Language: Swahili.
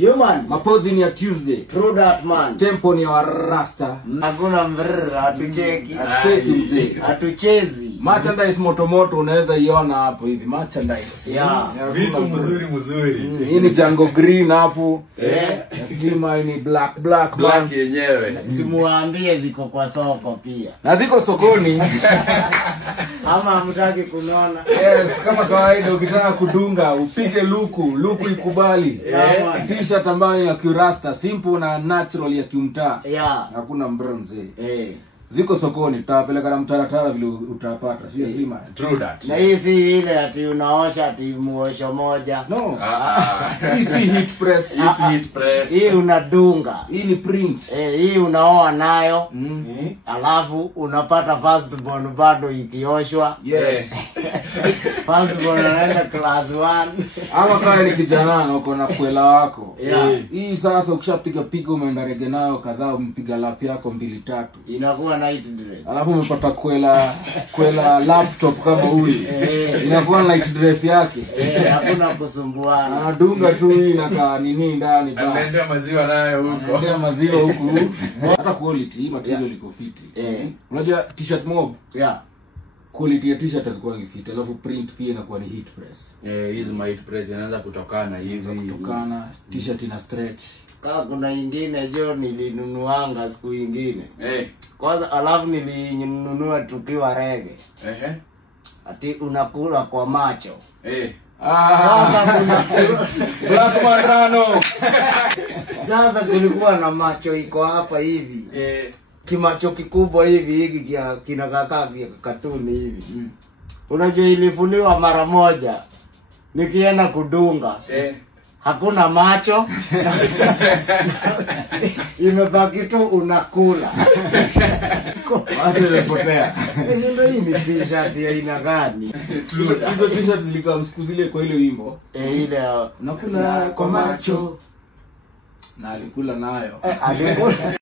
Human. Mapozi ni ya Tuesday. True that man. Tempo ni ya Rasta. Hakuna mbrr, hatucheki. Hatucheki mzee. Hatuchezi. Merchandise moto unaweza iona hapo hivi. Merchandise. Yeah. Vitu mzuri. Hii ni Django Green hapo. Sima ni black Black yenyewe. Simuambie ziko kwa soko pia. Na ziko sokoni. Ama hamtaki kunona. Yes, kama kawaida ukitaka kudunga, upige luku ikubali. T-shirt ambayo ya Kirasta, simple na natural ya kimtaa. Hakuna mbronze. Ziko sokoni, tutapeleka na mtaratara vile utapata, sio sima. True that. Na hii si ile ati unaosha ati muosho moja. No. Hii si heat press. Hii unadunga. Hii ni print. Hii unaoa nayo. Alafu unapata first born bado ikioshwa. Yes. First born anaenda class 1. Ama kama ni kijana na uko na kwela wako. Hii sasa ukishapiga pigo umeenda rege nayo kadhaa umpiga lap yako 2-3. Inakuwa night dress. Alafu umepata kwela laptop kama huyu. Inakuwa night dress yake. Hakuna kusumbuana. Anadunga tu hii na nini ndani basi. Anaendea maziwa nayo huko. Anaendea maziwa huko. Hata quality material iko fiti. Unajua t-shirt mob? Quality ya t-shirt zikuwa fit. Alafu print pia inakuwa ni heat press. Hizi heat press inaanza kutokana hivi. Kutokana t-shirt ina stretch. Kama kuna ingine jo nilinunuanga siku ingine. Kwanza alafu nilinunua tukiwa rege. Ati unakula kwa macho. Sasa unakula Black Marano. Sasa kulikuwa na macho iko hapa hivi. Kimacho kikubwa hivi hiki kinakaa katuni hivi. Unajua ilifuliwa mara moja. Nikienda kudunga. Hakuna macho. Imebaki tu unakula. Macho imepotea. Ndio hii ni t-shirt ya aina gani? Hizo t-shirt zilikaa siku zile kwa ile wimbo. Ile nakula kwa macho. Na alikula nayo. Alikula